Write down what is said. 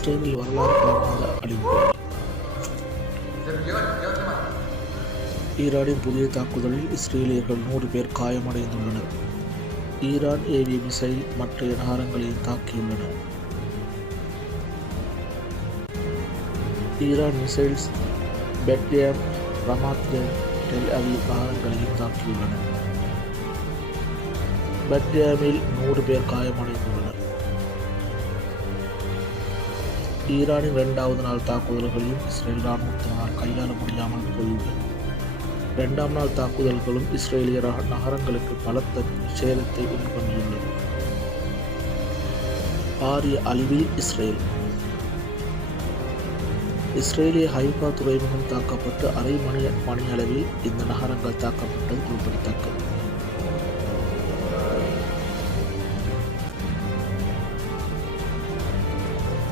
இஸ்ரேலில் வரலாறு காணாத அழிவு. ஈரானின் புதிய தாக்குதலில் இஸ்ரேலியர்கள் 100 பேர் காயமடைந்துள்ளனர். ஈரான் ஏவிய மிசைல் மற்ற நகரங்களையும் தாக்கியுள்ளன. ஈரான் மிசைல்ஸ் பெட்லியம், ரமாத், டெல் அவீவ் நகரங்களையும் தாக்கியுள்ளன. பெட்லியமில் 100 பேர் காயமடைந்துள்ளனர். ஈரானின் 2வது நாள் தாக்குதல்களையும் இஸ்ரேல் இராணுவத்தினால் கையாள முடியாமல் போயுள்ளது. 2ஆம் நாள் தாக்குதல்களும் இஸ்ரேலிய நகரங்களுக்கு பலத்த சேதத்தை உண்டுபண்ணியுள்ளது. பாரிய அழிவில் இஸ்ரேல். இஸ்ரேலிய ஹைஃபா துறைமுகம் தாக்கப்பட்டு அரை மணி அளவில் இந்த நகரங்கள் தாக்கப்பட்டது குறிப்பிடத்தக்கது.